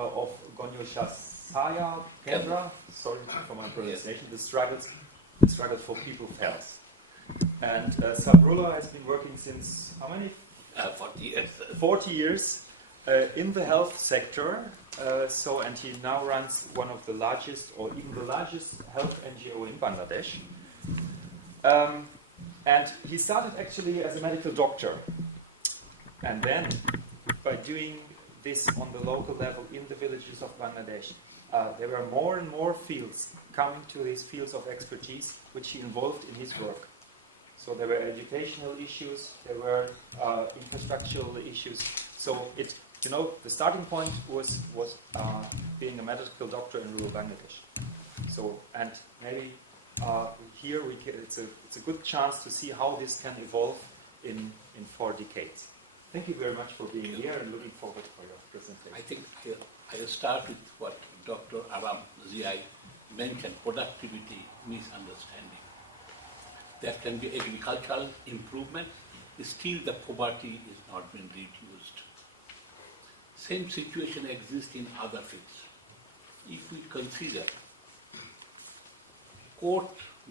of Gonoshasthaya Kendra, sorry for my pronunciation, the struggle for people's health. And Zafrullah has been working since how many? 40 years. 40 years in the health sector. And he now runs one of the largest, or even the largest, health NGO in Bangladesh. And he started actually as a medical doctor. And then, by doing this on the local level in the villages of Bangladesh, there were more and more fields coming to these fields of expertise, which he involved in his work. So there were educational issues, there were infrastructural issues. So the starting point was being a medical doctor in rural Bangladesh. So, and maybe here it's a good chance to see how this can evolve in 4 decades. Thank you very much for being here and looking forward for your presentation. I think I'll start with what Dr. Aram Ziai mentioned, productivity misunderstanding. There can be agricultural improvement, still the poverty is not been reduced. Same situation exists in other fields. If we consider court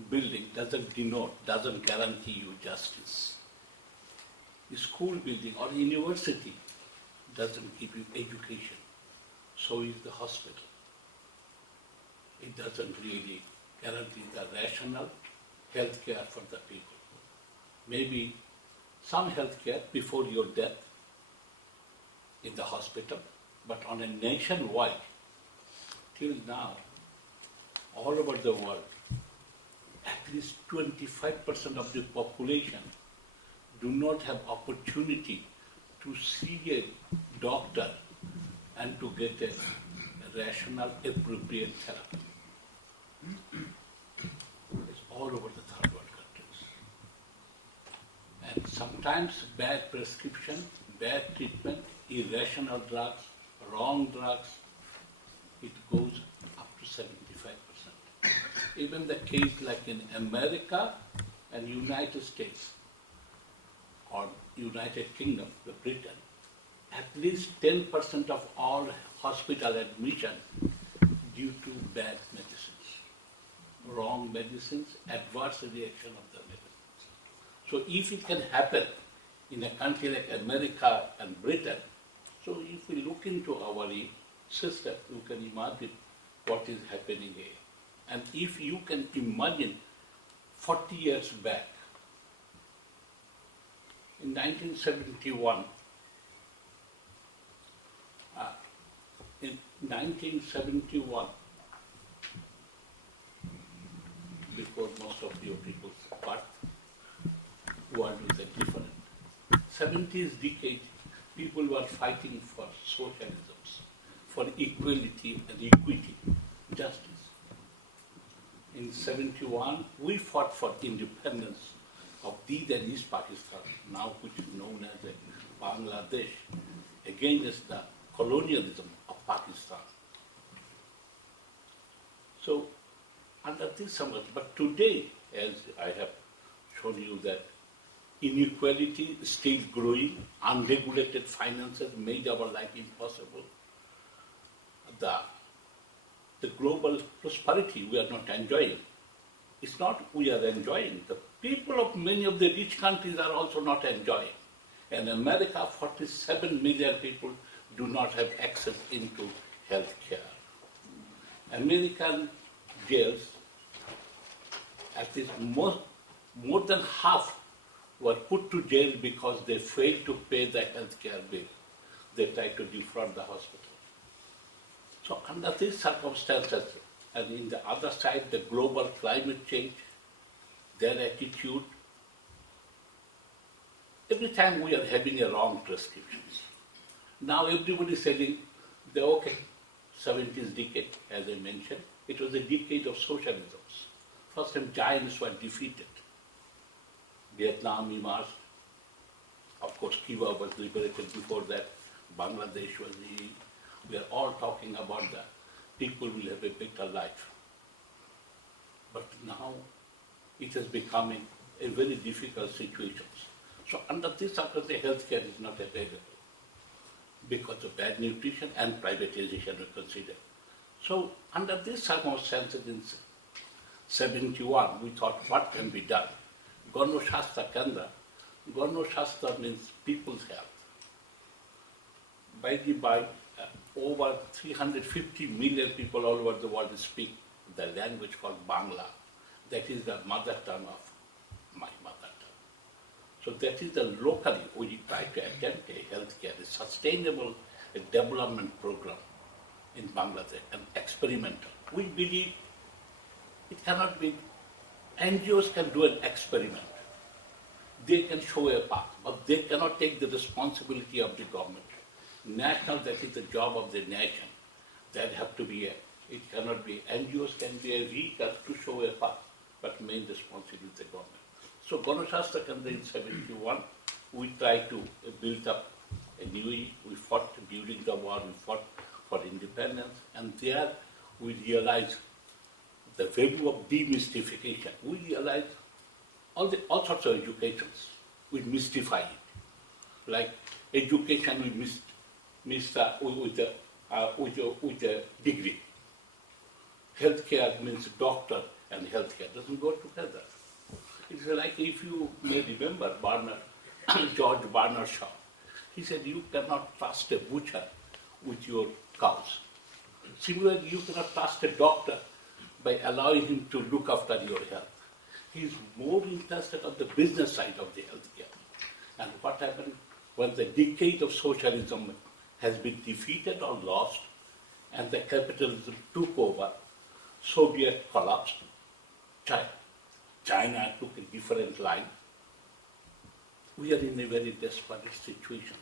building doesn't guarantee you justice. The school building or university doesn't give you education. So is the hospital. It doesn't really guarantee the rational health care for the people. Maybe some health care before your death in the hospital, but on a nationwide, till now, all over the world, at least 25% of the population do not have opportunity to see a doctor and to get a rational, appropriate therapy. It's all over the third world countries. And sometimes bad prescription, bad treatment, irrational drugs, wrong drugs, it goes up to 75%. Even the case like in America and United States, or United Kingdom, the Britain, at least 10% of all hospital admission due to bad medicines, wrong medicines, adverse reaction of the medicines. So if it can happen in a country like America and Britain, so if we look into our system, you can imagine what is happening here. And if you can imagine 40 years back, in 1971, before most of your people's birth, world was different. 70s decade, people were fighting for socialisms, for equality and equity, justice. In 71, we fought for independence of the then East Pakistan, now which is known as Bangladesh, against the colonialism of Pakistan. So, under this summary, but today, as I have shown you that inequality is still growing, unregulated finances made our life impossible. The global prosperity we are not enjoying. It's not we are enjoying. The people of many of the rich countries are also not enjoying. In America, 47 million people do not have access into health care. American jails, at least more than half were put to jail because they failed to pay the health care bill. They tried to defraud the hospital. So under these circumstances, and in the other side, the global climate change, their attitude, every time we are having a wrong prescriptions. Now everybody is saying, the 70s decade, as I mentioned, it was a decade of socialisms. First time giants were defeated. Vietnam emerged. Of course, Cuba was liberated before that. Bangladesh was we are all talking about that. People will have a better life. But now it is becoming a very difficult situation. So under this circumstance, healthcare is not available. because of bad nutrition and privatization were considered. So under these circumstances in 71, we thought, what can be done? Gonoshasthaya Kendra. Gonoshasthaya means people's health. By over 350 million people all over the world speak the language called Bangla. That is the mother tongue of my mother tongue. So that is the locally we try to attempt a healthcare, a sustainable development program in Bangladesh, and experimental. We believe it cannot be, NGOs can do an experiment. They can show a path, but they cannot take the responsibility of the government. National, that is the job of the nation. That have to be it cannot be, NGOs can be a vehicle to show a path, but main responsibility is the government. So Gonoshasthaya Kendra in 71, we tried to build up a new, we fought during the war, we fought for independence, and there we realized the value of demystification. We realized all sorts of educations, we mystify it. Like education, we with a degree. Healthcare means doctor and healthcare doesn't go together. It's like, if you may remember George Bernard Shaw. He said you cannot trust a butcher with your cows. Similarly, you cannot trust a doctor by allowing him to look after your health. He is more interested on the business side of the healthcare. And what happened when the decade of socialism has been defeated or lost, and the capitalism took over, Soviet collapsed, China took a different line. We are in a very desperate situation.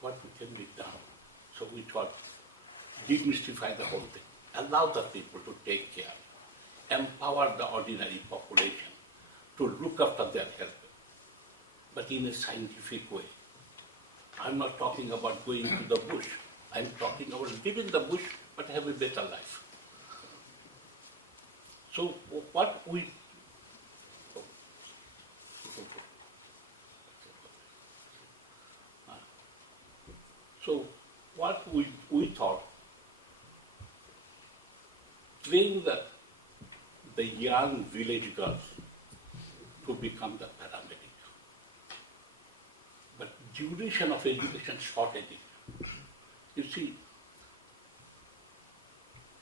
What can be done? So we thought, demystify the whole thing, allow the people to take care, empower the ordinary population to look after their health, but in a scientific way. I'm not talking about going to the bush. I'm talking about living the bush, but have a better life. So what we thought, train the young village girls to become the paramedic. But duration of education shortened it. You see,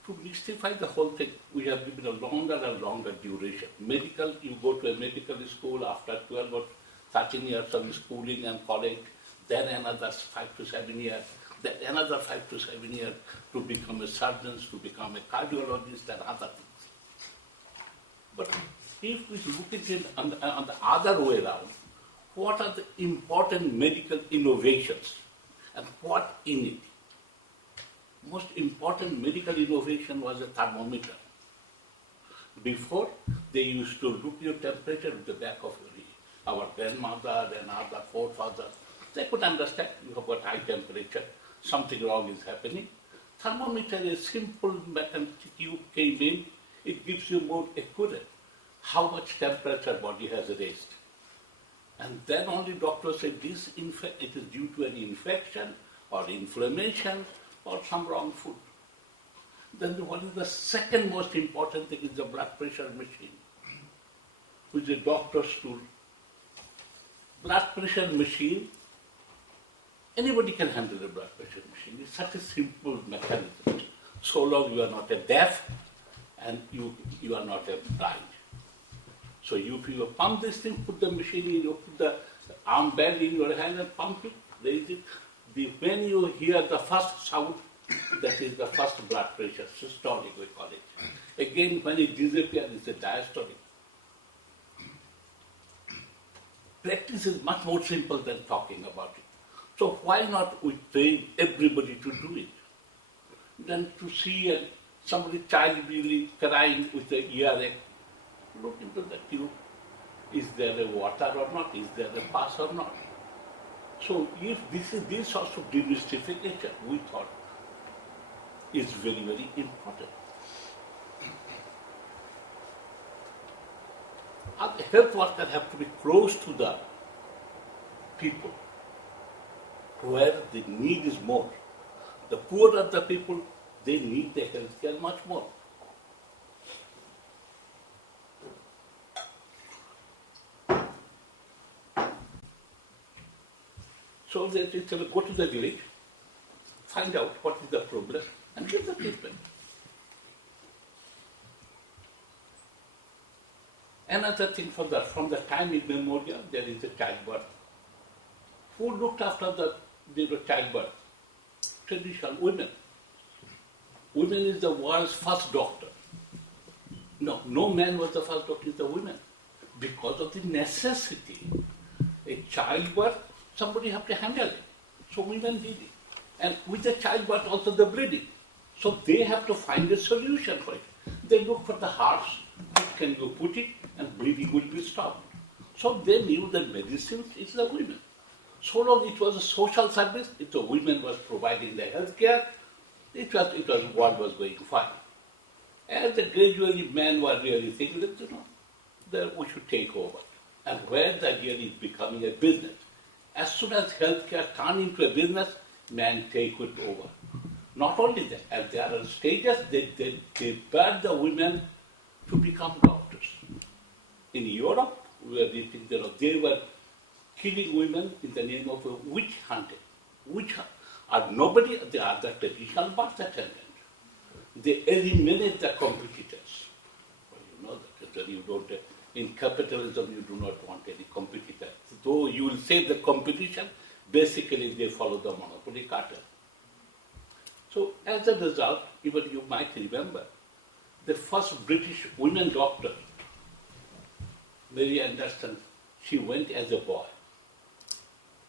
to mystify the whole thing, we have given a longer and longer duration. Medical, you go to a medical school after 12 or 13 years of schooling and college, then another 5 to 7 years, then another 5 to 7 years to become a surgeon, to become a cardiologist and other things. But if we look at it on the other way around, what are the important medical innovations and what in it? Most important medical innovation was a thermometer. Before, they used to look your temperature with the back of your ear. Our grandmother and other forefathers, they could understand you have got high temperature, something wrong is happening. Thermometer is simple mechanical tube came in, it gives you more accurate how much temperature body has raised. And then only doctors say it is due to an infection or inflammation or some wrong food. Then what is the second most important thing is the blood pressure machine, which is a doctor's tool. Blood pressure machine, anybody can handle a blood pressure machine. It's such a simple mechanism. So long you are not a deaf and you are not a blind. So if you pump this thing, put the machine in, you put the armband in your hand and pump it, there is it. When you hear the first sound, that is the first blood pressure, systolic we call it. Again, when it disappears, it's a diastolic. Practice is much more simple than talking about it. So why not we train everybody to do it? Then to see somebody child really crying with a earache, look into the tube. Is there a water or not? Is there a pus or not? So if this also demystification, we thought, is very, very important. The health workers have to be close to the people. where the need is more. The poorer the people, they need the health care much more. So they tell, go to the village, find out what is the problem, and give the treatment. Another thing from the time immemorial, there is a childbirth. Who looked after the childbirth? Traditional women. Women is the world's first doctor. No man was the first doctor, it's the women. Because of the necessity. A childbirth, somebody have to handle it. So women did it. And with the childbirth also the bleeding. So they have to find a solution for it. They look for the hearts, can you put it, and bleeding will be stopped. So they knew that medicine is the women. So long it was a social service, if the women was providing the health care, it was what was going fine. As the gradually men were really thinking that, that we should take over. And where the idea is becoming a business. As soon as healthcare turned into a business, men take it over. Not only that, as there are stages, they prepare the women to become doctors. In Europe, where they were killing women in the name of witch hunting. Witch are nobody, they are the traditional birth attendant. They eliminate the competitors. Well, you know that you don't, in capitalism you do not want any competitor. Though you will save the competition, basically they follow the monopoly cartel. So as a result, even you might remember, the first British women doctor, Mary Anderson, she went as a boy.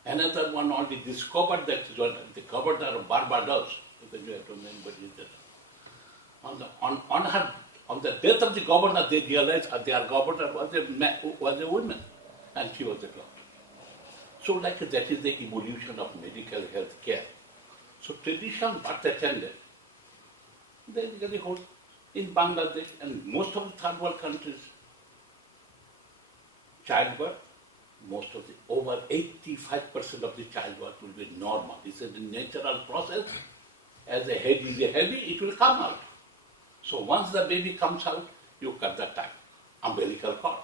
Another one only discovered that the governor of Barbados, I don't remember on the death of the governor, they realized that their governor was a woman, and she was a doctor. So like that is the evolution of medical health care. So traditional birth attendant, they really hold in Bangladesh and most of the third world countries, childbirth, most of the, over 85% of the childbirth will be normal. This is the natural process. As the head is heavy, it will come out. So once the baby comes out, you cut the time, umbilical cord.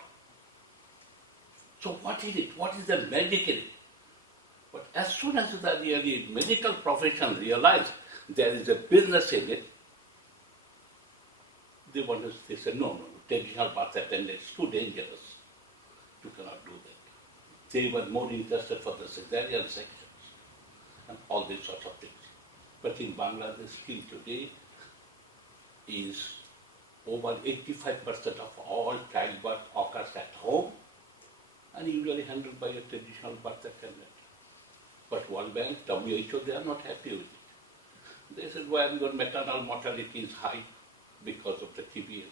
So what is it? What is the magic in it? But as soon as the really medical profession realized there is a business in it, they said, no, traditional birth attendant is too dangerous. You cannot do that. They were more interested for the cesarean sections and all these sorts of things. But in Bangladesh, still today, is over 85% of all childbirth occurs at home and usually handled by a traditional birth attendant. But World Bank, WHO, they are not happy with it. They said, well, your maternal mortality is high because of the TBS.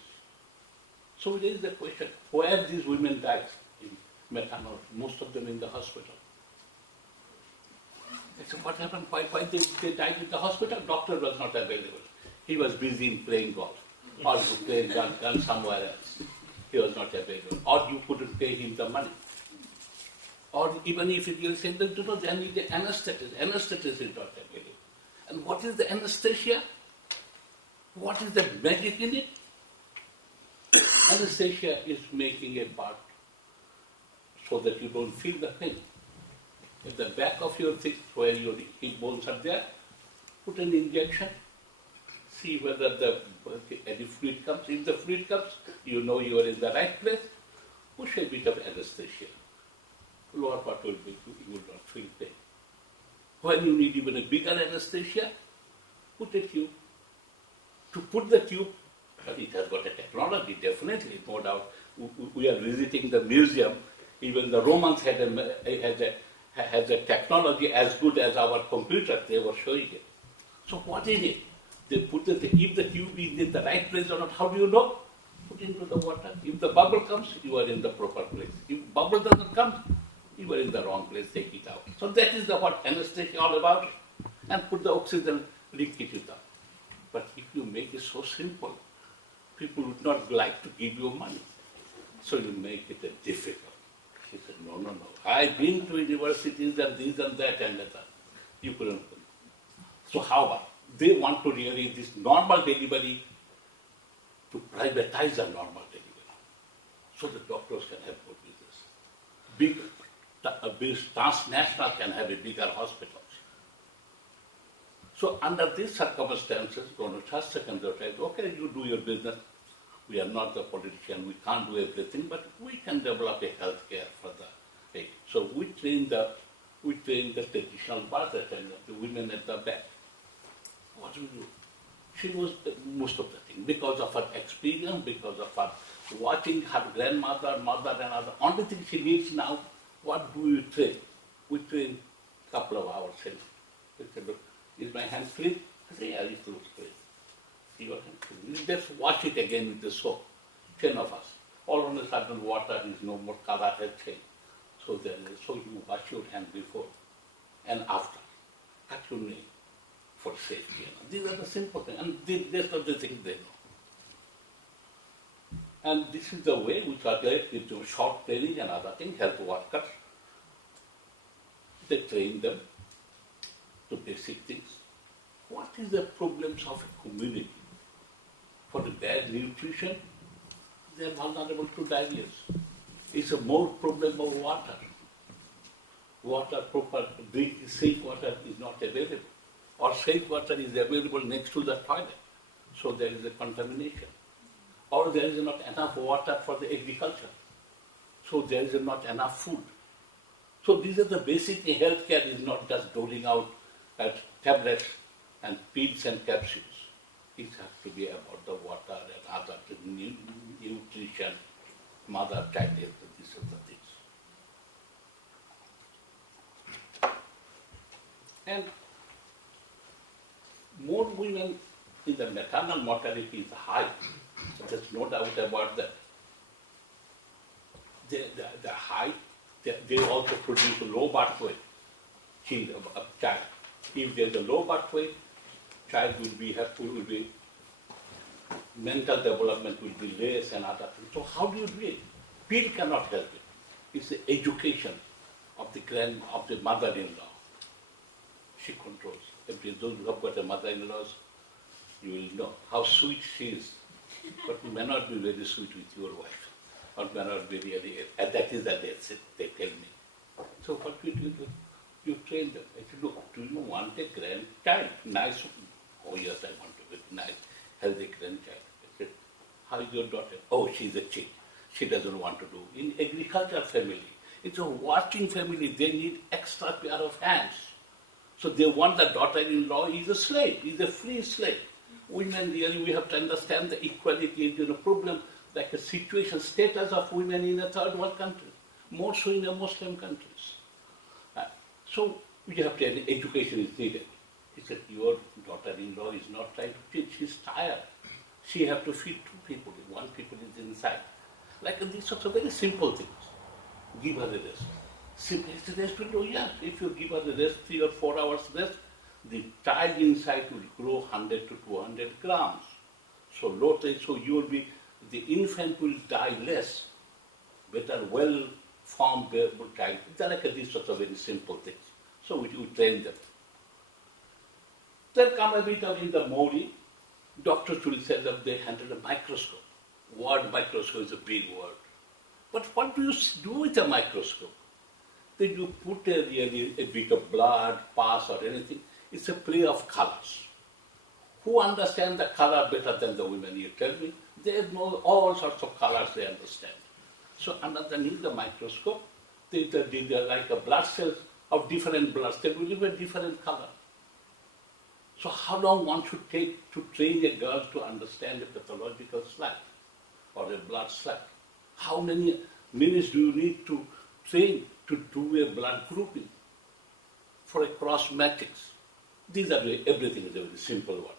So there is the question, where these women died in maternal, most of them in the hospital. I said, what happened? Why they died in the hospital? Doctor was not available. He was busy in playing golf or playing gun somewhere else. He was not available. Or you couldn't pay him the money. Or even if you say that, they need the anesthetist. Anesthetist is not available. And what is the anesthesia? What is the magic in it? Anesthesia is making a part so that you don't feel the pain. At the back of your thing, where your hip bones are there, put an injection, see whether any fluid comes. If the fluid comes, you know you are in the right place, push a bit of anesthesia. Lower part will be, you will not feel pain. When you need even a bigger anesthesia, put a tube. To put the tube, it has got a technology, definitely, no doubt. We are visiting the museum. Even the Romans had a technology as good as our computer. They were showing it. So what is it? They put if the tube is in the right place or not, how do you know? Put into the water. If the bubble comes, you are in the proper place. If bubble doesn't come, you are in the wrong place, take it out. So that is what anesthesia all about. And put the oxygen, link it with that. But if you make it so simple, people would not like to give you money. So you make it difficult. He said, no. I've been to universities and this and that and that. You couldn't. So how about? They want to really this normal delivery to privatize the normal delivery. So the doctors can have good business. Big transnational can have a bigger hospitals. So under these circumstances, Gonoshasthaya Kendra said, okay, you do your business. We are not the politician, we can't do everything, but we can develop a healthcare for the age. So we train the traditional birth attendant, the women at the back. What do we do? She knows most of the things because of her experience, because of her watching her grandmother, mother, and other. Only thing she needs now, what do you train? We train a couple of hours. She said, look, is my hand clean? I say, yeah, it looks clean. Your hand clean. Let's wash it again with the soap. 10 of us. All of a sudden, water is no more, color has changed. So you wash your hand before and after. Cut your nail for safety. These are the simple things. And these are the things they know. And this is the way which are there with short training and other things, health workers. They train them to basic things. What is the problems of a community? For the bad nutrition, they are vulnerable to diarrhea. It's a more problem of water. Water, proper drink, safe water is not available. Or safe water is available next to the toilet. So there is a contamination. Or there is not enough water for the agriculture. So there is not enough food. So these are the basic things. Healthcare is not just doling out tablets and pills and capsules. It has to be about the water and other nutrition, mother, child health, these are the things. And more women in the maternal mortality is high. There's no doubt about that. The high, they also produce a low birth weight child. If there's a low birth weight, child will be mental development will be less and other things. So how do you do it? Pill cannot help it. It's the education of the mother-in-law. She controls. Those who have got a mother-in-law, you will know how sweet she is. But you may not be very sweet with your wife. Or may not be really, and that is the they tell me. So what we do, you train them. I said, look, do you want a grandchild? Nice. Oh yes, I want a very nice, healthy grandchild. I said, how is your daughter? Oh, she's a chick. She doesn't want to do. In agriculture family, it's a working family. They need extra pair of hands. So they want the daughter-in-law is a slave, is a free slave. Women really, we have to understand the equality is a problem, like a situation, status of women in a third world country, more so in the Muslim countries. So we have to, education is needed. He said, your daughter-in-law is not trying to feed, she's tired. She has to feed two people, one people is inside. Like these sorts of very simple things. Give her the rest. Simply rest will do, yes. If you give her the rest, 3 or 4 hours rest, the child inside will grow 100 to 200 grams. So you will be, the infant will die less, better, well-formed child. They're like these sorts of very simple things. So we train them. Then come a bit of in the Modi, doctors will say that they handle a microscope. Word microscope is a big word. But what do you do with a microscope? Then you put a bit of blood, pus or anything. It's a play of colors. Who understand the color better than the women? You tell me. They know all sorts of colors they understand. So underneath the microscope, they like a blood cells of different blood cells will give a different color. So how long one should take to train a girl to understand a pathological slide or a blood slide? How many minutes do you need to train to do a blood grouping for a cross matrix? These are everything is a very simple one.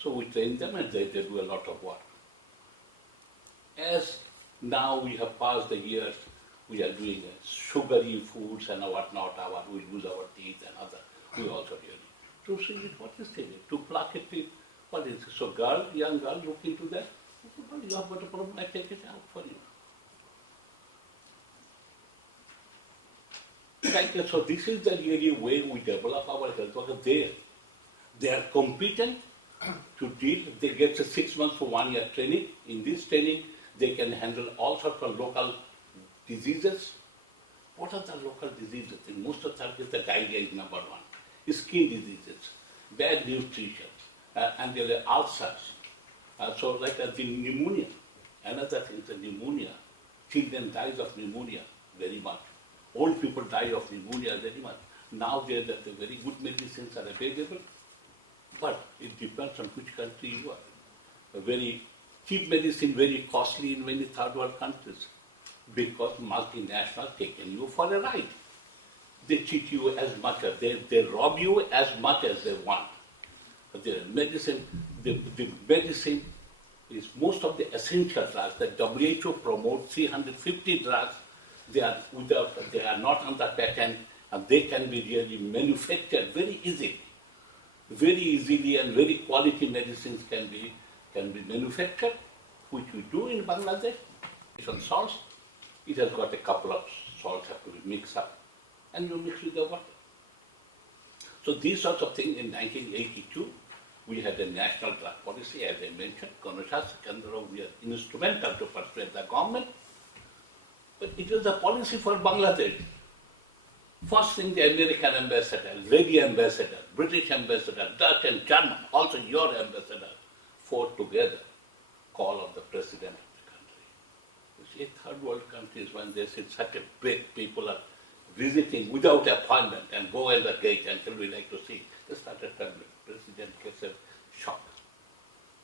So we train them and they do a lot of work. As now we have passed the years, we are doing sugary foods and whatnot, we lose our teeth and other, we also really. To see it, what is it? To pluck it, what is it? So girl, young girl, look into that. Well, you have got a problem, I take it out for you. So this is the really way we develop our health workers there. They are competent to deal. They get 6 months to 1 year training. In this training, they can handle all sorts of local diseases. What are the local diseases? In most of the countries, the diarrhea is number one. Skin diseases, bad nutrition, and there are ulcers. So like the pneumonia. Another thing is the pneumonia. Children die of pneumonia very much. Old people die of pneumonia very much. Now the very good medicines are available, but it depends on which country you are. A very cheap medicine, very costly in many third world countries, because multinationals taking you for a ride. They cheat you as much as they rob you as much as they want. The medicine is most of the essential drugs. The WHO promotes 350 drugs. They are not under patent, and they can be really manufactured very easily. Very easily, and very quality medicines can be manufactured, which we do in Bangladesh. It's on salts. It has got a couple of salts have to be mixed up, and you mix with the water. So these sorts of things in 1982, we had a national drug policy, as I mentioned. Gonoshasthaya Kendra, we are instrumental to persuade the government. But it was a policy for Bangladesh. First thing, the American ambassador, lady ambassador, British ambassador, Dutch and German, also your ambassador, fought together, call of the president of the country. You see, third world countries, when they see such a big people are visiting without appointment and go at the gate and tell we like to see, they started traveling. President gets a shock.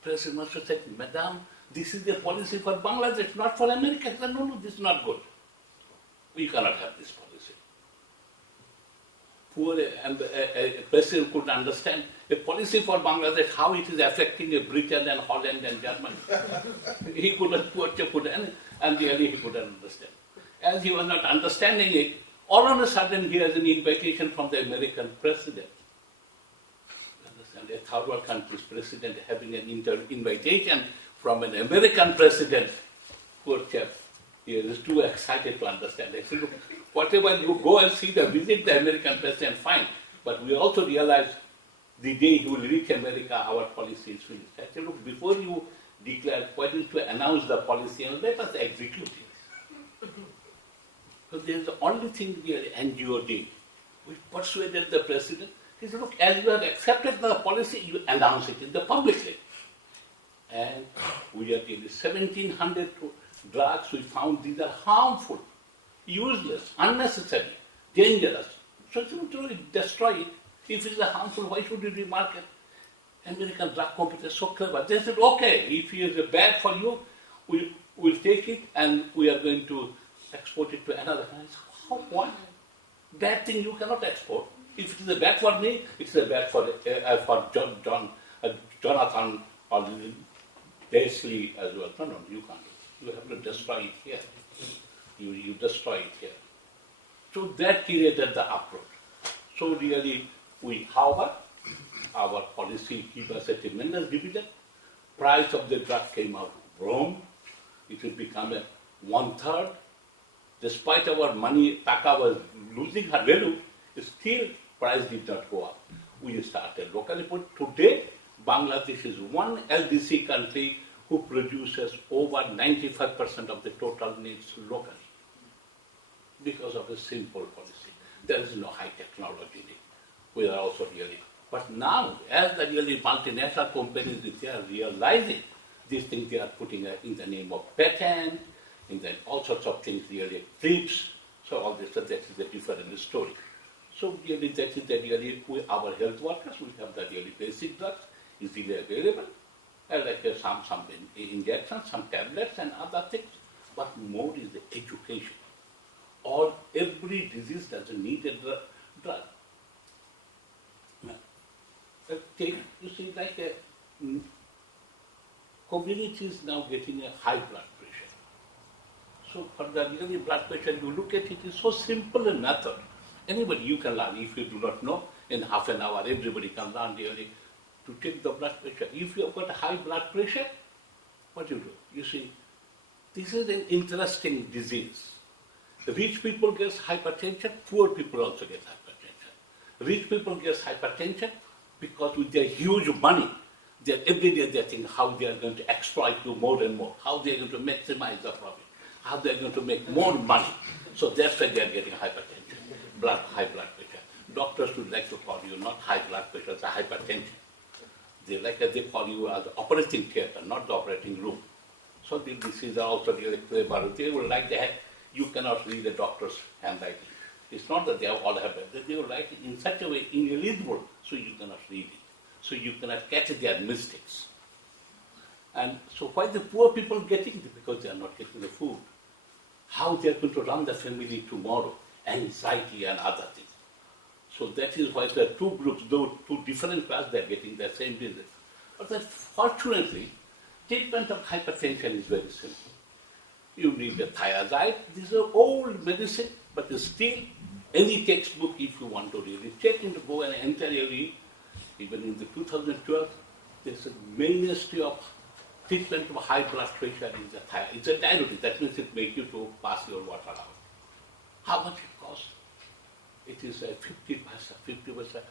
President must have said, Madam, this is the policy for Bangladesh, not for America. He said, no, this is not good. We cannot have this policy. Poor president could understand a policy for Bangladesh, how it is affecting Britain and Holland and Germany. He couldn't put and really he couldn't understand. As he was not understanding it, all of a sudden he has an invitation from the American president. A third world country's president having an invitation from an American president. Poor chap, he is too excited to understand. I said, look, whatever you go and visit the American president, fine. But we also realize the day he will reach America, our policy is finished. I said, look, before you declare, why don't you announce the policy and let us execute it? Because there is the only thing the NGO did. We persuaded the president. He said, look, as you have accepted the policy, you announce it in the publicly. And we are getting 1,700 drugs we found these are harmful, useless, unnecessary, dangerous. So you destroy it. If it is harmful, why should you remark it? American drug companies are so clever. They said, okay, if it is bad for you, we'll take it and we are going to export it to another country. What? Bad thing you cannot export. If it is bad for me, it's bad for Jonathan or Leslie as well. No, you can't. You have to destroy it here. You destroy it here. So that created the approach. So really, however, our policy gave us a tremendous dividend. Price of the drug came out of Rome. It will become a 1/3. Despite our money, Taka was losing her value, still price did not go up. We started locally. But today, Bangladesh is one LDC country who produces over 95% of the total needs locally because of a simple policy. There is no high technology in it. We are also really. But now, as the really multinational companies, they are realizing these things they are putting in the name of patent, in the all sorts of things, really trips. So all this, that is a different story. So really, that is the really, our health workers, we have the really basic drugs easily available, like some injections, some tablets and other things. But more is the education. Every disease doesn't need a drug. You see, like community is now getting a high blood pressure. So for the really blood pressure, you look at it, it's so simple a method. Anybody you can learn. If you do not know, in half an hour, everybody can learn really to take the blood pressure. If you have got a high blood pressure, what do? You see, this is an interesting disease. Rich people get hypertension, poor people also get hypertension. Rich people get hypertension because with their huge money, every day they think how they are going to exploit you more and more, how they are going to maximize the profit, how they are going to make more money. So that's why they are getting hypertension, high blood pressure. Doctors would like to call you not high blood pressure, it's a hypertension. They call you as the operating theater, not the operating room. So the diseases are also really clever. They will like that. You cannot read the doctor's handwriting. It's not that they all have it. They will write it in such a way, illegible, so you cannot read it. So you cannot catch their mistakes. And so why the poor people getting it? Because they are not getting the food. How they are going to run the family tomorrow? Anxiety and other things. So that is why there are two groups, though two different classes, they are getting the same disease. But then fortunately, treatment of hypertension is very simple. You need a thiazide. This is an old medicine, but still any textbook, if you want to really check into go and entirely, even in the 2012, there's a ministry of treatment of high blood pressure is a thiazide. It's a diuretic. That means it makes you to pass your water out. How much it costs? It is 50 paisa. 50 paisa.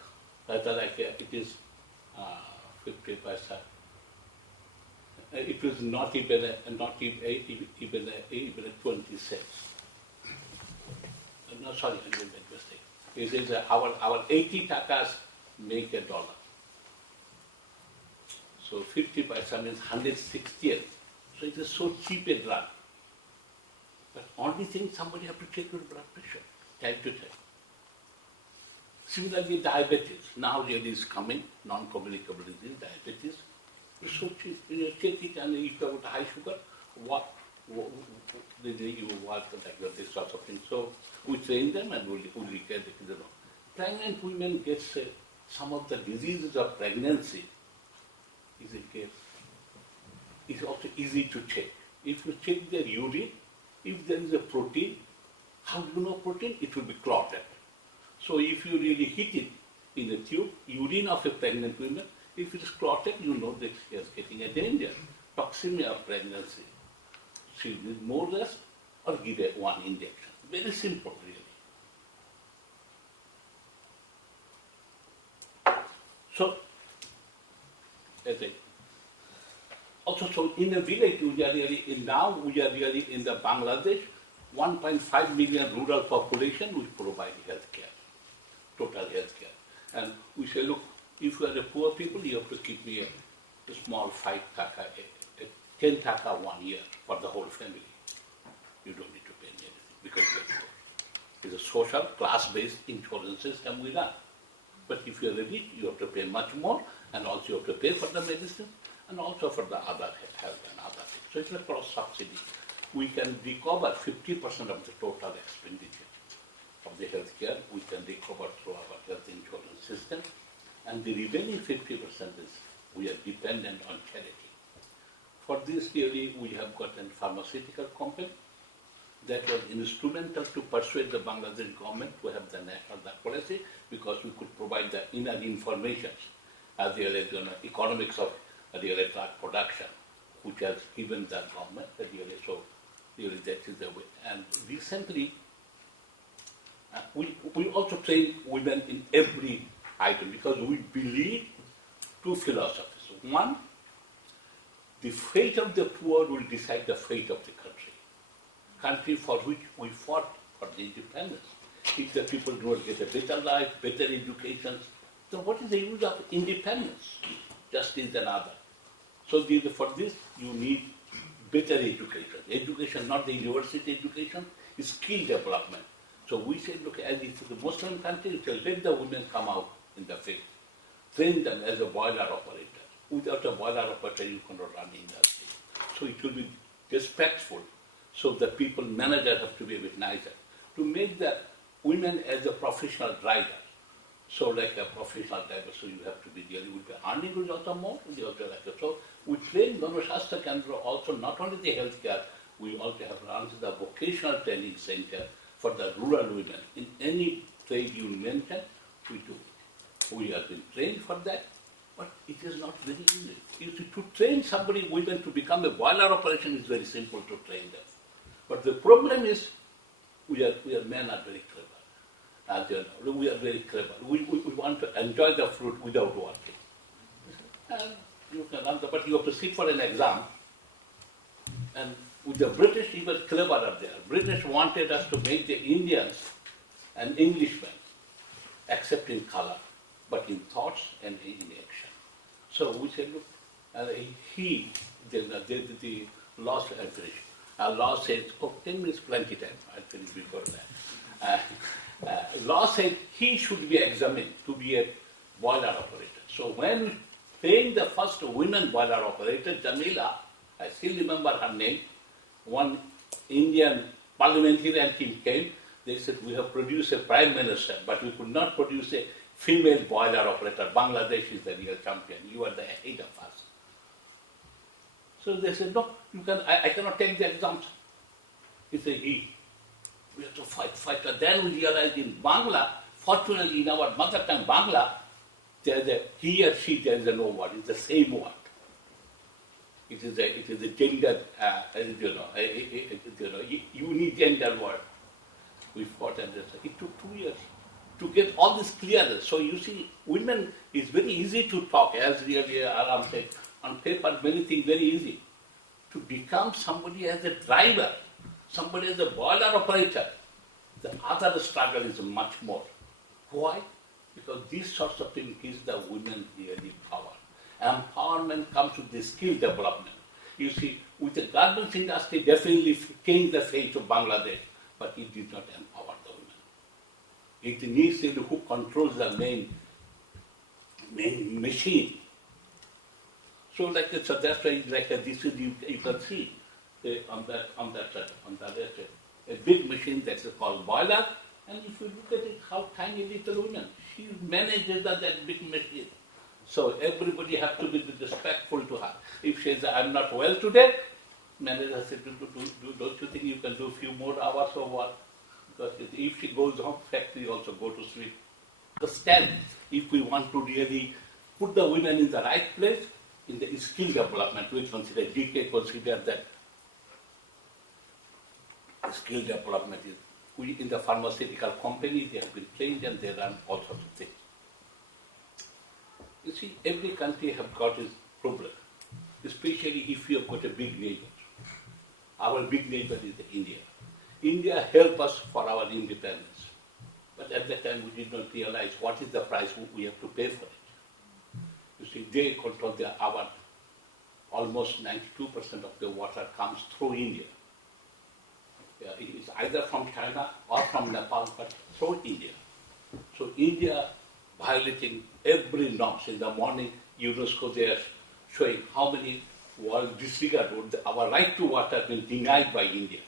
It is 50 paisa. It was not even 20 cents. No, sorry, I made that mistake. It is our 80 takas make $1. So 50 paisa means 160th. So it is so cheap a drug. But only thing somebody have to check your blood pressure time to time. Similarly, diabetes. Now really is coming, non-communicable disease, diabetes. It's so cheap. You take it and if you have high sugar, you want like this sort of thing. So we train them and we care the children. Pregnant women get some of the diseases of pregnancy. It's also easy to check. If you check their urine, if there is a protein, how do you know protein? It will be clotted. So if you really hit it in a tube, urine of a pregnant woman, if it is clotted, you know that she is getting a danger. Toxemia of pregnancy. She needs more rest or give one injection. Very simple, really. So, so in a village, we are really in the Bangladesh, 1.5 million rural population which provide health care, total health care. And we say, look, if you are a poor people, you have to give me a small 5 taka, 10 taka 1 year for the whole family. You don't need to pay me anything because it's a social, class-based insurance system we run. But if you are rich, you have to pay much more, and also you have to pay for the medicine, and also for the other health and other things. So it's a cross subsidy. We can recover 50% of the total expenditure of the health care. We can recover through our health insurance system. And the remaining 50% is we are dependent on charity. For this, really, we have got a pharmaceutical company that was instrumental to persuade the Bangladesh government to have the national drug policy because we could provide the inner information as the economics of the drug production, which has given the government so really that is the way. And recently, we also train women in every item because we believe two philosophies. One, the fate of the poor will decide the fate of the country for which we fought for the independence. If the people do not get a better life, better education, then what is the use of independence? Justice and other. So for this, you need better education. Education, not the university education, is skill development. So we say, look, as it's the Muslim country, let the women come out in the faith. Train them as a boiler operator. Without a boiler operator, you cannot run industry. So it will be respectful. So the people, managers have to be a bit nicer. To make the women as a professional driver. So like a professional driver, so you have to be there. You will be earning will also more. So we train Gonoshasthaya Kendra also not only the healthcare, we also have run the vocational training center for the rural women. In any trade you mention, we do it. We have been trained for that, but it is not very easy. You see, to train somebody, women to become a boiler operation is very simple to train them. But the problem is, we are men are very clever. As you know, we are very clever. We want to enjoy the fruit without working. And you can answer, but you have to sit for an exam. And with the British, even cleverer there. British wanted us to make the Indians and Englishmen, except in color, but in thoughts and in action. So we said, look, the law says, 10 minutes plenty time, I'll finish before that. Law said he should be examined to be a boiler operator. So when we trained the first women boiler operator, Jamila, I still remember her name, one Indian parliamentarian team came, they said, we have produced a prime minister, but we could not produce a female boiler operator. Bangladesh is the real champion. You are the head of us. So they said, no, I cannot take the exams. He said, we have to fight. And then we realized in Bangla, fortunately in our mother tongue Bangla, he or she, there is no word. It's the same word. It is a gender, unigender word. We fought and it took 2 years to get all this clearness. So you see, women, it's very easy to talk, as really Aram said, on paper, many things very easy. To become somebody as a driver, somebody as a boiler operator, the other struggle is much more. Why? Because these sorts of things gives the women really power. Empowerment comes with the skill development. You see, with the garments industry, definitely changed the face of Bangladesh, but it did not empower the women. It needs to who controls the main machine. So that's why this is you can see on that a big machine that's called boiler, and if you look at it, how tiny little woman she manages that big machine. So everybody has to be respectful to her. If she says, I'm not well today, manager said, don't you think you can do a few more hours of work? Because if she goes home, factory also go to sleep. Understand, if we want to really put the women in the right place, in the skill development, we consider, GK consider that skill development is, in the pharmaceutical company, they have been trained and they run all sorts of things. You see, every country have got its problem, especially if you have got a big neighbor. Our big neighbor is India. India helped us for our independence. But at that time, we did not realize what is the price we have to pay for it. You see, they control our almost 92% of the water comes through India. It's either from China or from Nepal, but through India. So India violating every norms. In the morning, UNESCO, they are showing how many world disregard. Our right to water has been denied by India.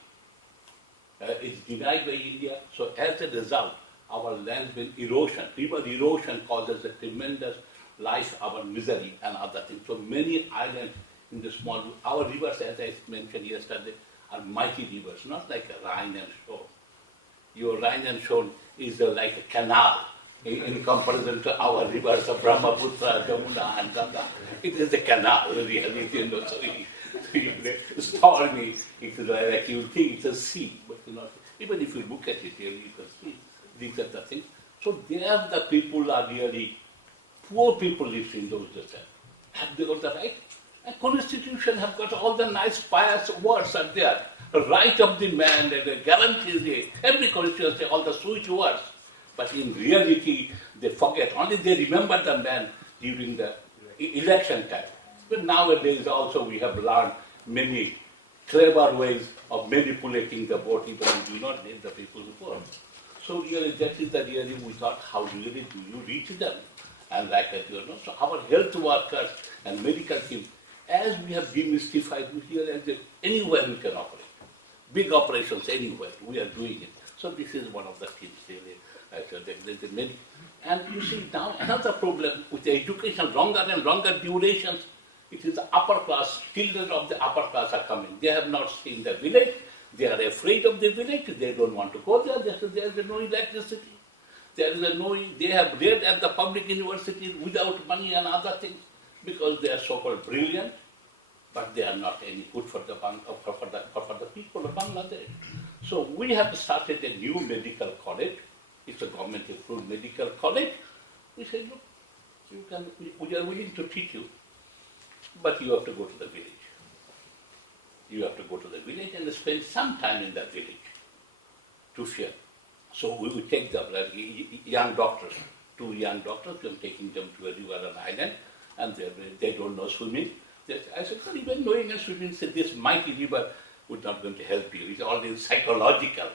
It's denied by India. So as a result, our land has been erosion. River erosion causes a tremendous life, our misery and other things. So many islands in the small, our rivers, as I mentioned yesterday, are mighty rivers, not like a Rhine and Shore. Your Rhine and Shore is like a canal in comparison to our rivers of Brahmaputra, Jamuna and Ganga. It is a canal, really, so stormy, it's like you think it's a sea, but even if you look at it, really, you can see these are the things. So there the people are really, poor people live in those deserts. Have they got the right? And Constitution have got all the nice pious words are there. Right of the man, and the guarantees, every Constitution say all the sweet words. But in reality, they forget. Only they remember the man during the election time. But nowadays also we have learned many clever ways of manipulating the vote, even if you do not need the people's vote. So really that is the really we thought, how really do you reach them? And like that, so our health workers and medical team, as we have demystified, we realize that anywhere we can operate. Big operations anywhere, we are doing it. So this is one of the things really. There's many. And you see now another problem with the education, longer and longer durations, it is the upper class, children of the upper class are coming. They have not seen the village, they are afraid of the village, they don't want to go there, there is no electricity. They have read at the public universities without money and other things because they are so-called brilliant, but they are not any good for the people of Bangladesh. So we have started a new medical college. It's a government-approved medical college. We said, look, we are willing to teach you, but you have to go to the village. You have to go to the village and spend some time in that village to share. So we would take them, like young doctors, 2 young doctors, we are taking them to a river and island, and they don't know swimming. I said, well, even knowing and swimming, said this mighty river would not going to help you. It's all this psychological.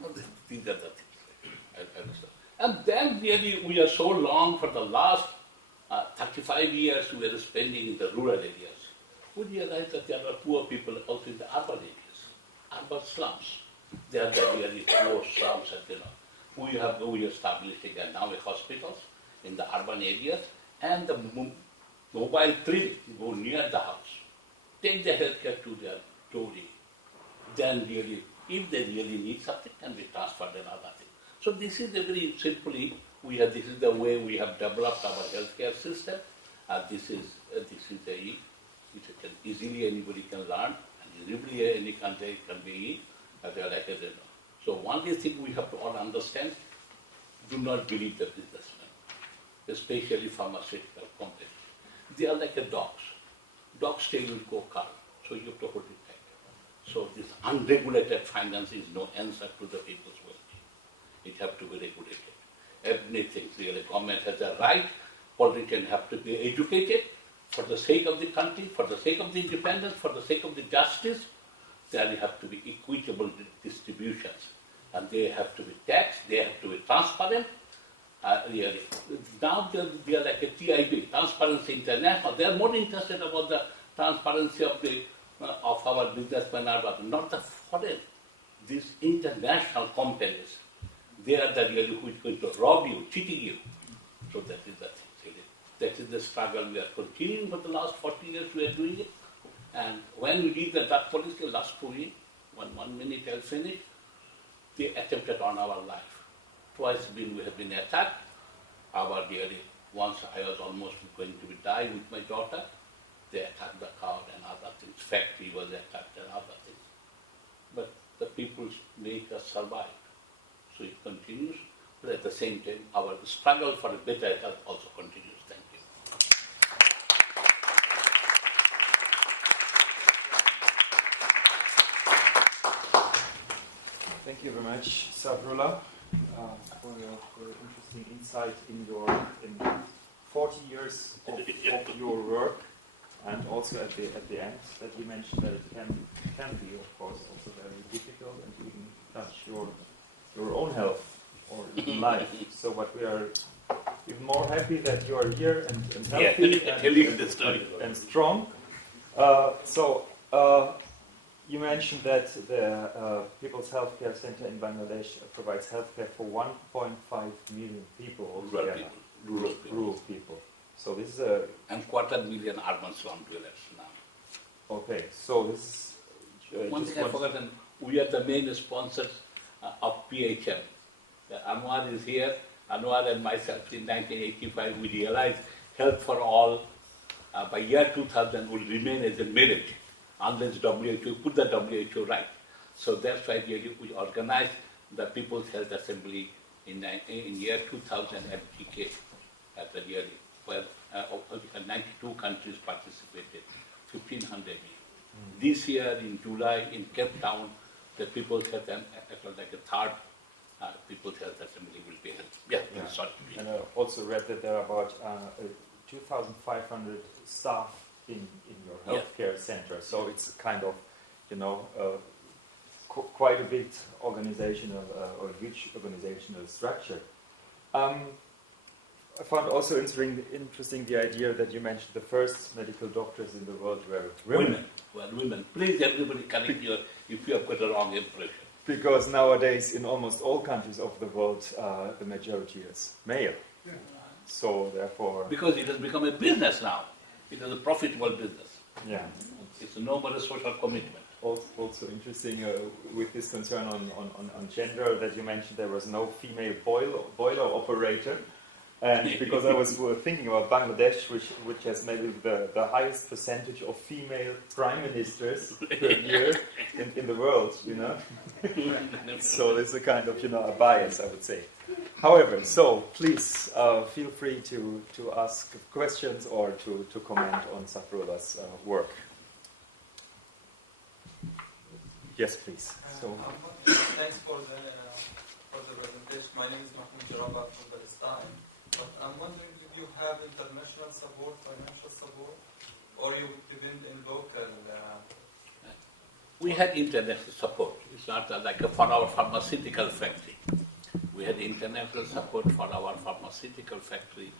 Well, these are the things. I understand. And then really we are so long, for the last 35 years we are spending in the rural areas. We realize that there are poor people also in the urban areas, urban slums. They are the really poor slums, and we established again now hospitals in the urban areas, and the mobile clinic go near the house. Take the healthcare to their door. Then really, if they really need something, can be transferred another thing. So this is a very simply, this is the way we have developed our healthcare system. This is which easily anybody can learn, and easily any country can be So one thing we have to all understand, do not believe the businessmen, especially pharmaceutical companies. They are like dogs. Dogs tail will go calm, so you have to hold it tight. So this unregulated finance is no answer to the people's well-being. It has to be regulated. Everything, really, government has a right, politicians have to be educated for the sake of the country, for the sake of the independence, for the sake of the justice. There have to be equitable distributions, and they have to be taxed, they have to be transparent. Really. Now they are like a TIB, Transparency International. They are more interested about the transparency of our businessmen, not the foreign. These international companies, they are the really who is going to rob you, cheating you. So that is the thing. That is the struggle we are continuing for the last 40 years. We are doing it. And when we did the drug policy last 2 years, one minute I'll finish, they attempted on our life. Twice we have been attacked. Once I was almost going to die with my daughter, they attacked the car and other things. Factory was attacked and other things. But the people make us survive. So it continues, but at the same time, our struggle for a better health also continues. Thank you. Thank you very much, Zafrullah, for your interesting insight in 40 years of your work, and also at the end that you mentioned that it can be, of course, also very difficult and even touch your own health or even life. So, but we are even more happy that you are here and healthy and strong. You mentioned that the People's Healthcare Center in Bangladesh provides healthcare for 1.5 million people altogether. Rural people. So this is and 250,000 urban slum dwellers now. Okay, so this is... one thing I've forgotten, we are the main sponsors of PHM. Anwar is here. Anwar and myself in 1985, we realized health for all by year 2000 will remain as a merit unless WHO put the WHO right. So that's why we organized the People's Health Assembly in year 2000 at GK at the year where 92 countries participated, 1,500. This year in July in Cape Town, the People's Health like a third People's Health Assembly will be held. Yeah. Sorry. And I also read that there are about 2,500 staff in your healthcare center. So it's kind of, quite a big organizational or huge organizational structure. I found also interesting the idea that you mentioned the first medical doctors in the world were women. Well, women. Please, everybody correct you if you have got a wrong impression. Because nowadays, in almost all countries of the world, the majority is male. Yeah. So therefore... Because it has become a business now. It is a profitable business. Yeah. It's no more a social commitment. Also interesting with this concern on gender that you mentioned there was no female boiler operator. And because I was thinking about Bangladesh, which has maybe the highest percentage of female prime ministers per year in the world, you know. So there's a kind of, a bias, I would say. However, so please feel free to ask questions or to comment on Zafrullah's work. Yes, please. So. Thanks for the presentation. My name is Mahmoud Jarabat from Palestine. But I'm wondering, did you have international support, financial support, or you depend in local? We had international support. It's not like for our pharmaceutical factory. We had international support for our pharmaceutical factory.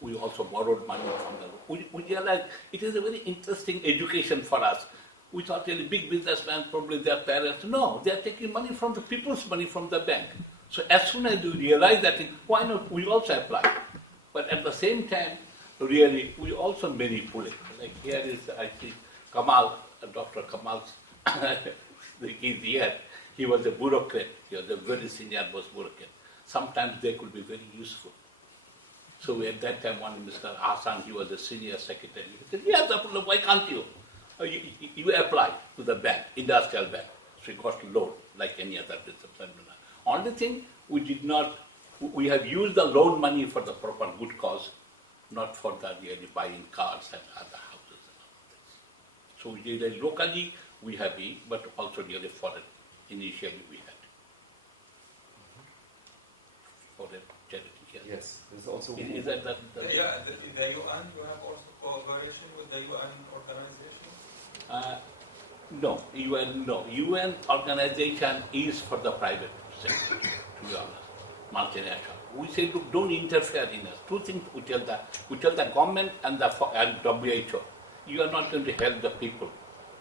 We also borrowed money from the. We realized it is a very interesting education for us. We thought really big businessmen, probably their parents. No, they are taking money from the people's money from the bank. So as soon as we realize that, why not we also apply? But at the same time, really, we also manipulate. Like here is, I think, Kamal, Dr. Kamal, he's here. He was a bureaucrat. He was a very senior bureaucrat. Sometimes they could be very useful. So at that time, one Mr. Hassan, he was a senior secretary. He said, yes, why can't you? You apply to the bank, industrial bank. So you got loan like any other business. Only thing, we have used the loan money for the proper good cause, not for the really buying cars and other houses and all this. So really locally we have been, but also really foreign. Initially we had. For the charity. Yes, there's also. Is that yeah, in the UN you have also cooperation with the UN organization? No, UN organization is for the private sector, to be honest, multinational. We say, look, don't interfere in us. Two things we tell the government and WHO. You are not going to help the people,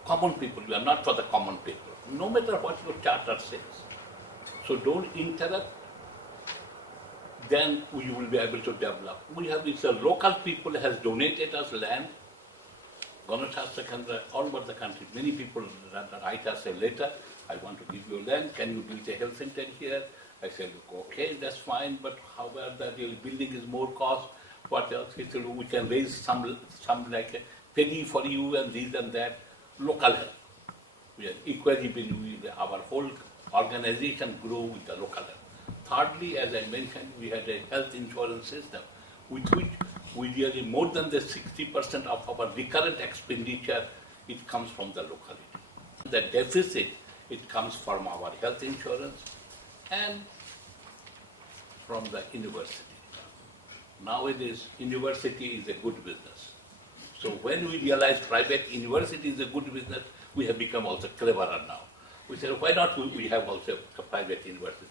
common people. You are not for the common people, no matter what your charter says. So don't interrupt. Then we will be able to develop. It's the local people has donated us land. Gonoshasthaya Kendra, all over the country, many people write us a letter, I want to give you land, can you build a health center here? I said, look, okay, that's fine, but however the real building is more cost, what else? He said, we can raise some like a penny for you and this and that, local help. We are equally, our whole organization grew with the local help. Thirdly, as I mentioned, we had a health insurance system, with which we really, more than the 60% of our recurrent expenditure, it comes from the locality. The deficit, it comes from our health insurance and from the university. Nowadays, university is a good business. So when we realize private university is a good business, we have become also cleverer now. We said, why not we have also a private university?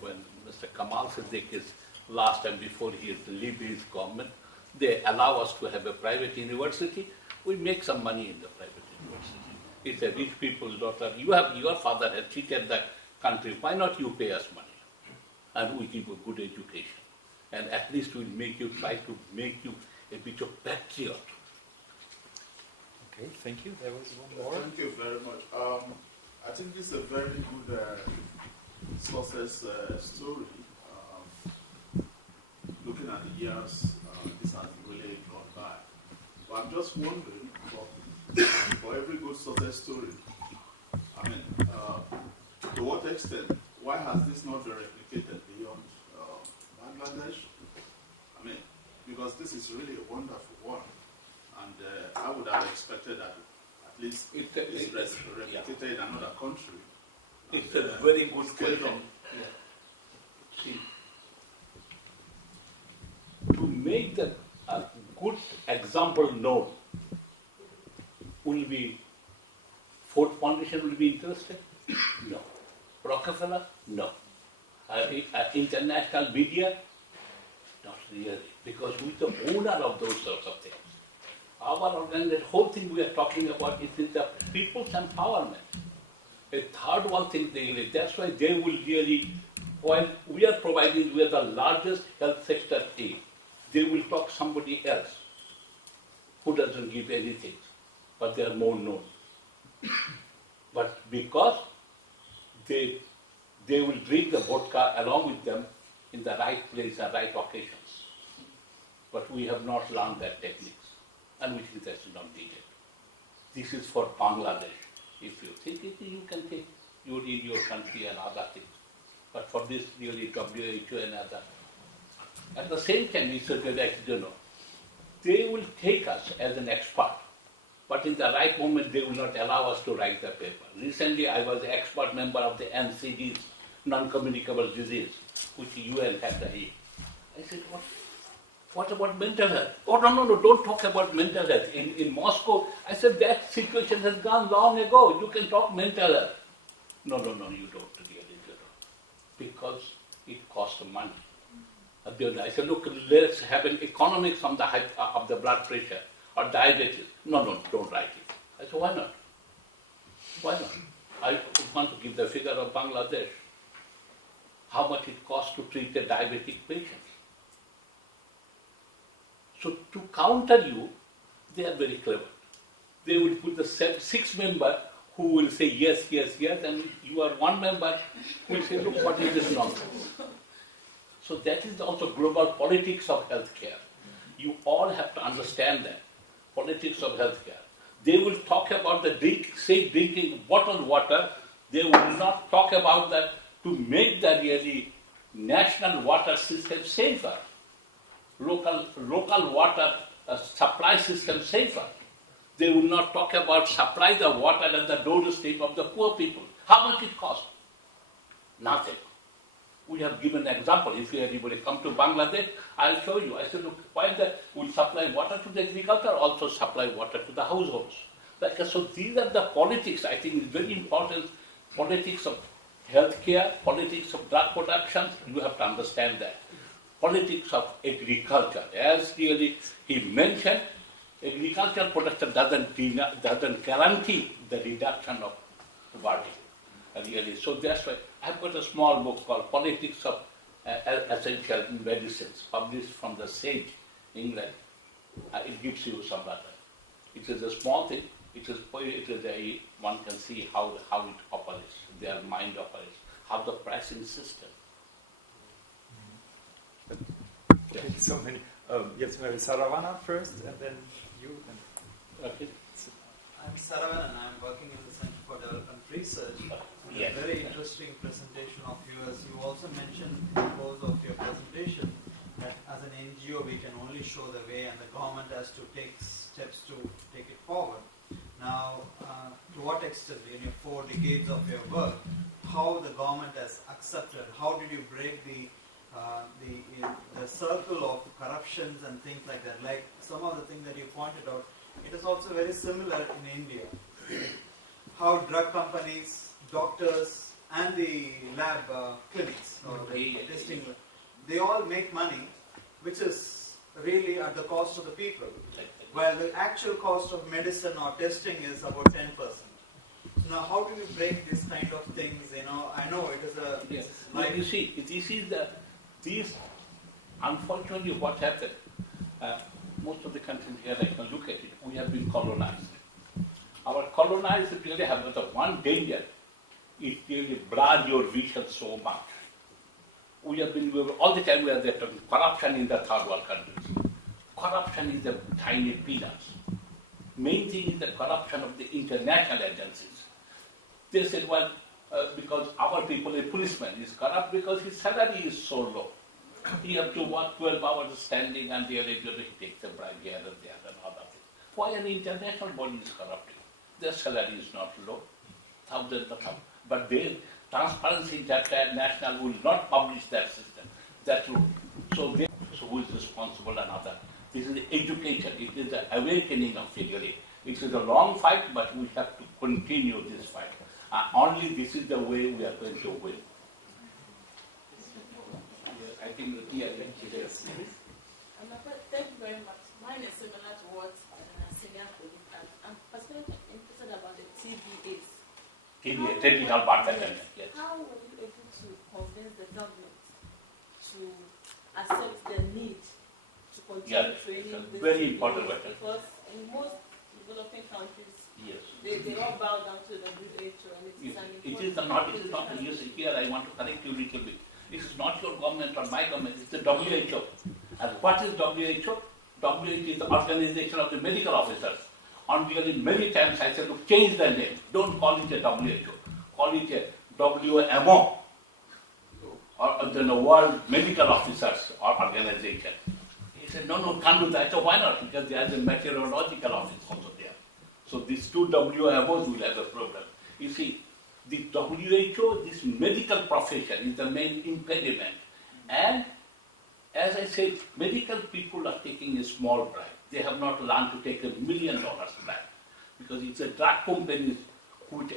When Mr. Kamal Siddiq is last time before he is leave his government, they allow us to have a private university. We make some money in the private university. It's a rich people's daughter. Your father has cheated the country. Why not you pay us money? And we give a good education. And at least we'll try to make you a bit of patriot. Okay, thank you. There was one more. Thank you very much. I think this is a very good success story. Looking at the years, this has really gone by. But I'm just wondering, for every good success story, I mean, to what extent, why has this not been replicated beyond Bangladesh? I mean, because this is really a wonderful one, and I would have expected that at least it's replicated in another country. It's a very good question. See, to make the good example known, Ford Foundation will be interested? No. Rockefeller? No. International media? Not really, because we're the owner of those sorts of things. Our organization, whole thing we are talking about is the people's empowerment. A third one thing, that's why they will really, while we are providing, we are the largest health sector aid, they will talk somebody else who doesn't give anything, but they are more known. But because they will drink the vodka along with them, in the right place and right occasions. But we have not learned that techniques, and we think that's not needed. This is for Bangladesh. If you think it, you can take you in your country and other things. But for this, really, WHO and other. At the same time, we said that, they will take us as an expert, but in the right moment, they will not allow us to write the paper. Recently, I was an expert member of the NCDs, non-communicable disease, which UN had the aim. I said, what about mental health? Oh, no, don't talk about mental health. In Moscow, I said, that situation has gone long ago. You can talk mental health. No, you don't really, because it costs money. I said, look, let's have an economics on the of the blood pressure or diabetes. No, don't write it. I said, why not? Why not? I want to give the figure of Bangladesh. How much it costs to treat a diabetic patient. So to counter you, they are very clever. They will put the 6 member who will say yes, and you are 1 member who will say, look, what is this nonsense? So that is also global politics of healthcare. You all have to understand that. Politics of healthcare. They will talk about the drinking bottled water. They will not talk about that to make the really national water system safer. Local water supply system safer. They will not talk about supply the water at the doorstep of the poor people. How much it costs? Nothing. We have given an example. If anybody come to Bangladesh, I'll show you. I said, look, why we'll supply water to the agriculture, also supply water to the households. So these are the politics, I think, is very important. Politics of healthcare, politics of drug production, you have to understand that. Politics of agriculture, as really he mentioned, agricultural production doesn't guarantee the reduction of poverty. Really. So that's why I've got a small book called Politics of Essential Medicines, published from the Sage, England. It gives you some data. It is a small thing. One can see how it operates, their mind operates, how the pricing system. Okay, so many. Yes, maybe Saravana first, and then you. Okay. I'm Saravanan, and I'm working in the Center for Development Research. Yes. A very interesting presentation of yours. You also mentioned in the course of your presentation that as an NGO we can only show the way and the government has to take steps to take it forward. Now, to what extent in your 4 decades of your work, how the government has accepted, how did you break the circle of corruptions and things like that? Like some of the things that you pointed out, it is also very similar in India. How drug companies, doctors, and the lab clinics, or the testing, they all make money, which is really at the cost of the people. While the actual cost of medicine or testing is about 10%. Now, how do we break this kind of things? I know it is a... Yes. Like you see, these, unfortunately, what happened, most of the countries here, I can look at it, we have been colonized. Our colonized really have the one danger, it really blurs your vision so much. We have been, all the time we are there talking corruption in the third world countries. Corruption is the tiny peanuts. Main thing is the corruption of the international agencies. They said, well, because our people, a policeman is corrupt because his salary is so low. He has to work 12 hours standing and he takes a bribe here and there and other things. Why an international body is corrupted? Their salary is not low, thousands of thousands. But Transparency International will not publish that system, that rule. So who is responsible and other? This is education. It is the awakening of failure. It is a long fight, but we have to continue this fight. Only this is the way we are going to win. I think yes. Thank you very much. Mine is similar to what senior colleague had. I'm particularly interested about the TBAs. TBA, technical partner. Yes. How were you able to convince the government to accept the need to continue training? Very important question. Because in most developing countries, yes, they all bow down to the WHO, and it is not. It is not. Here I want to correct you a little bit. It is not your government or my government, it's the WHO. And what is WHO? WHO is the Organization of the Medical Officers. On really many times I said, look, change the name. Don't call it a WHO. Call it a WMO. Or the World Medical Officers Organization. He said, no, can't do that. So why not? Because there is a meteorological office also there. So these two WMOs will have a problem. You see, the WHO, this medical profession is the main impediment. And as I said, medical people are taking a small bribe. They have not learned to take $1 million bribe. Because it's the drug companies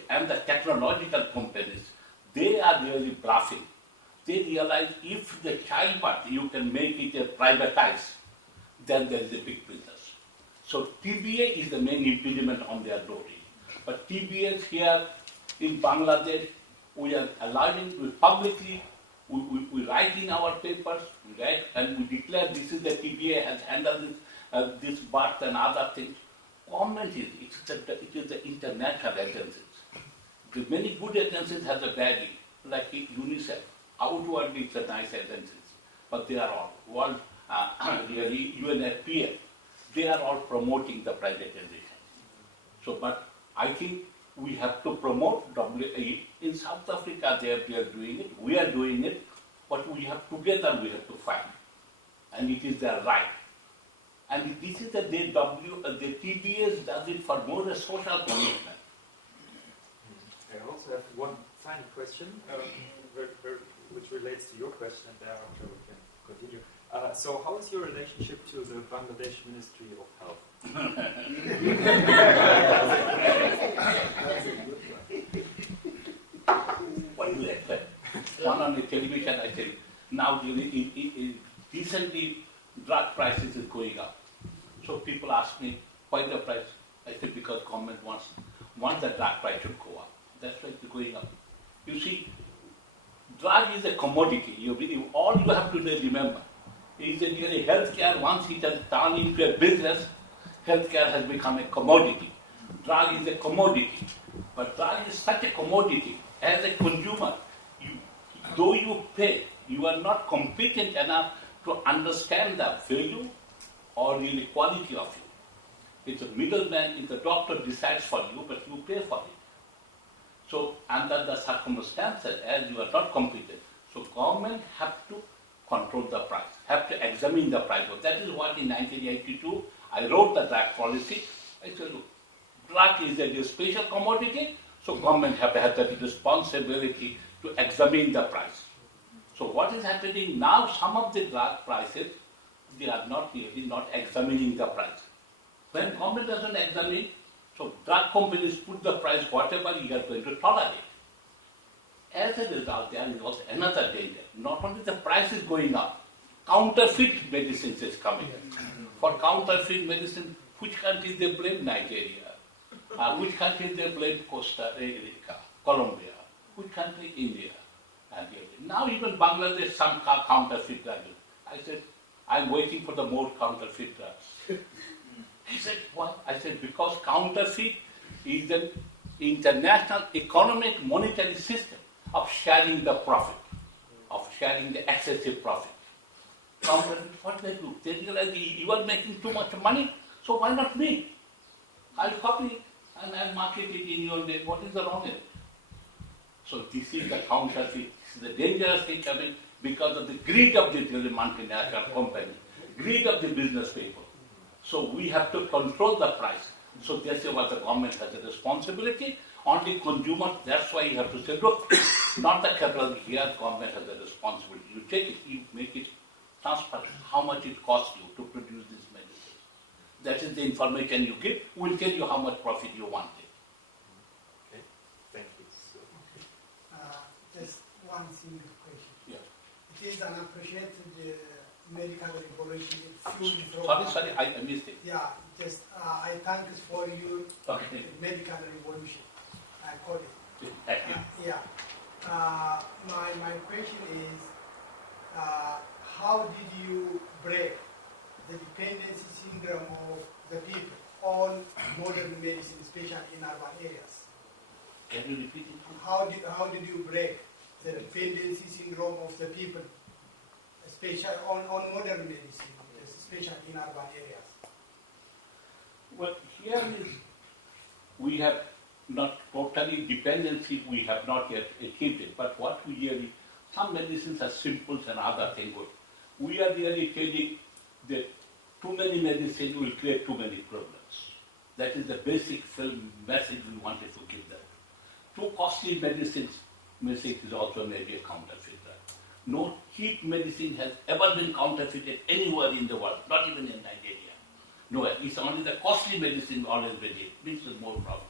and the technological companies, they are really bluffing. They realize if the childbirth, you can make it a privatized, then there is a big business. So TBA is the main impediment on their glory. But TBAs here in Bangladesh, we are allowing, we publicly, we write in our papers, we write and we declare this is the TBA has handled this birth and other things. Government it is the international agencies. The many good agencies have a badge, like UNICEF. Outwardly it's a nice agencies, but they are all world, really UNFPA. They are all promoting the privatization. So, but I think we have to promote WA. In South Africa they are doing it, we are doing it, but we have together we have to fight. And it is their right. And this is the TBS does it for more a social commitment. I also have one final question, which relates to your question, and thereafter we can continue. So how is your relationship to the Bangladesh Ministry of Health? What do you expect? One on the television, I said, now recently drug prices is going up. So people ask me, why the price? I said, because government wants the drug price should go up. That's why it's going up. You see, drug is a commodity. All you have to remember is that really healthcare, once it has turned into a business, healthcare has become a commodity. Drug is a commodity. But drug is such a commodity, as a consumer, though you pay, you are not competent enough to understand the value or the quality of it. It's a middleman, the doctor decides for you, but you pay for it. So under the circumstances, as you are not competent, so government have to control the price, have to examine the price. That is what in 1982 I wrote the drug policy. I said, look, drug is a special commodity, so government have to have the responsibility to examine the price. So what is happening now, some of the drug prices, they are not really not examining the price. When government doesn't examine, so drug companies put the price whatever you are going to tolerate. As a result, there is also another danger. Not only the price is going up, counterfeit medicines is coming. For counterfeit medicine, which countries they blame? Nigeria. Which countries they blame? Costa Rica, Colombia. Which country? India. And now even Bangladesh, some counterfeit drugs. I said, I'm waiting for the more counterfeit drugs. He said, what? I said, because counterfeit is an international economic monetary system of sharing the profit, of sharing the excessive profit. Counterfeit, what they do? They realize you are making too much money, so why not me? I'll copy it and I'll market it in your name. What is the wrong in it? So this is the counterfeit. This is the dangerous thing coming because of the greed of the multinational company, greed of the business people. So we have to control the price. So that's what the government has a responsibility. Only consumers, that's why you have to say, look, not the capital, here government has a responsibility. You take it, you make it transparent, how much it costs you to produce these medicines. That is the information you give. We'll tell you how much profit you want. Okay, thank you. So, just one single question. Yeah. It is an appreciated medical revolution. Sorry, I missed it. Yeah, just I thank you for your Okay. medical revolution. I call it. Thank you. Yeah. My question is, how did you break the dependency syndrome of the people on modern medicine, especially in urban areas? Can you repeat it? How did you break the dependency syndrome of the people, especially on modern medicine, especially in urban areas? Well, here is, we have not totally dependency, we have not yet achieved it, but what we really, some medicines are simple and other things good. We are really telling that too many medicines will create too many problems. That is the basic film message we wanted to give them. Too costly medicines, message is also maybe a counterfeit. No cheap medicine has ever been counterfeited anywhere in the world, not even in Nigeria. Nowhere. It's only the costly medicine always been it, which is more problem.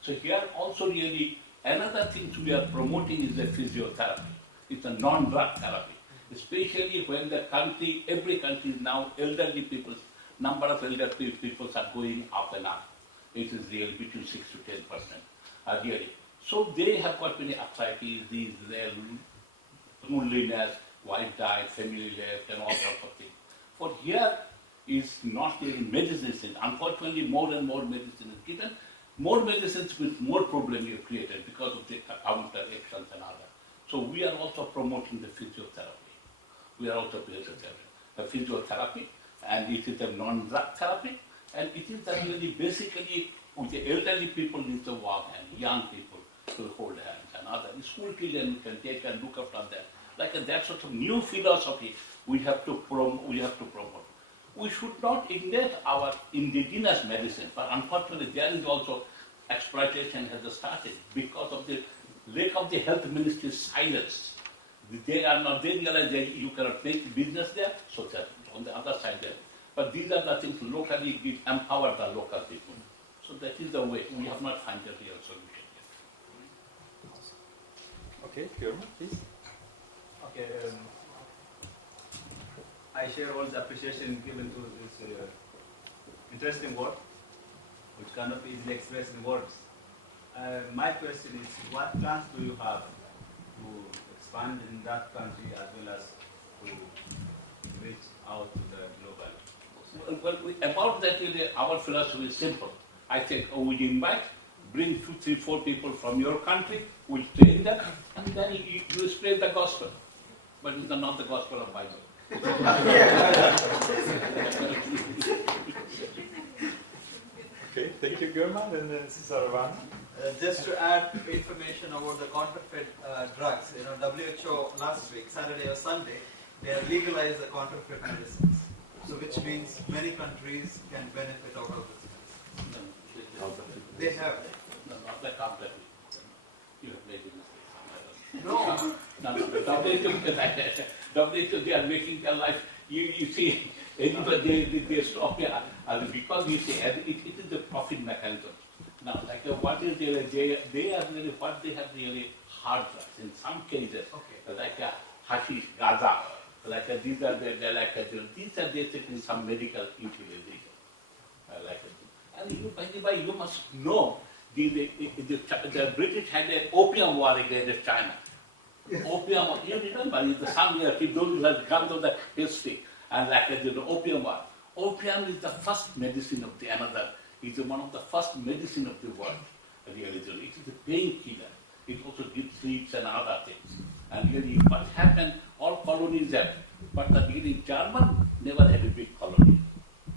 So here also really, another thing we are promoting is the physiotherapy. It's a non-drug therapy. Especially when the country, every country is now elderly people, number of elderly people are going up and up. It is really between 6 to 10%. Really. So they have got many arthritis, these, their loneliness, wife died, family left, and all sorts of things. For here is not really medicine. Unfortunately, more and more medicine is given. More medicines with more problems you have created because of the counter-actions and others. So we are also promoting the physiotherapy. We are also physiotherapy, and it is a non-drug therapy, and it is really basically with the elderly people need to walk and young people to hold hands and other school children can take and look after them. Like that sort of new philosophy we have to promote. We should not ignore our indigenous medicine, but unfortunately there is also exploitation has started because of the lack of the health ministry's silence. They are not, they realize that you cannot make business there, so that on the other side there. But these are the things locally we empower the local people. So that is the way. We have not found a real solution yet. Okay, Gurma, please. Okay, I share all the appreciation given to this interesting work, which cannot be easily expressed in words. My question is, what plans do you have to expand in that country as well as to reach out to the global? Well, about that, our philosophy is simple. I think we invite, bring 2, 3, 4 people from your country, we train them, and then you spread the gospel. But it's not the gospel of Bible. Okay, thank you, Gurma. And then Saravana. Just to add information about the counterfeit drugs, WHO last week, Saturday or Sunday, they have legalized the counterfeit medicines. So which means many countries can benefit out of this medicine. They have. No, not the counterfeit. You have made a mistake. No. WHO, they are making their life. You see, they stop here because you see, it is the profit mechanism. Now, like what is they are really what they have really hard drugs in some cases, like hashish, gaza, like these are these are basically some medical utilization, and you must know the British had an opium war against China. Opium war, you remember, some years people have come to the history and the opium war. Opium is the first medicine of the another. It's one of the first medicine of the world. Really, it is a painkiller. It also gives sleeps and other things. And really, what happened? All colonies have, but the really German never had a big colony.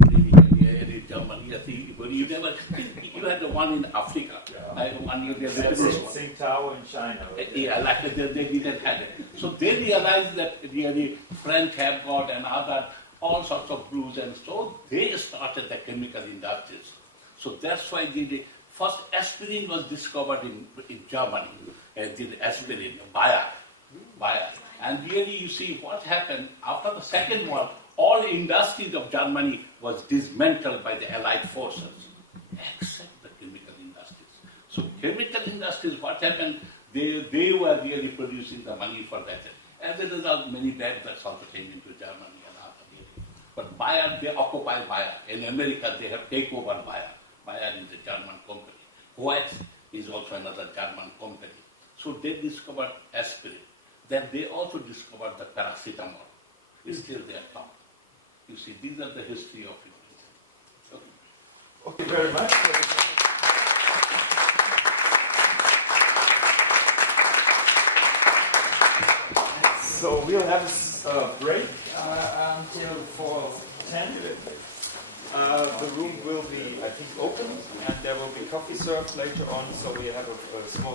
Really, German. You never. You had the one in Africa. Sing Tao in China. Yeah, they didn't have it. So they realized that really French have got and other all sorts of brews, and so they started the chemical industries. So that's why the first aspirin was discovered in Germany, the aspirin, byDr. And really you see what happened after the Second World, all industries of Germany was dismantled by the Allied forces, except the chemical industries. So chemical industries, what happened, they were really producing the money for that. As a result, many bad drugs also came into Germany and other areas. But byDr, they occupy byDr. In America, they have taken over byDr. byDr is a German company. OS is also another German company. So they discovered aspirin. Then they also discovered the paracetamol. It's still their top. You see, these are the history of it. Okay, very much. So we'll have a break until 4:10. The room will be, I think, open, and there will be coffee served later on. So we have a small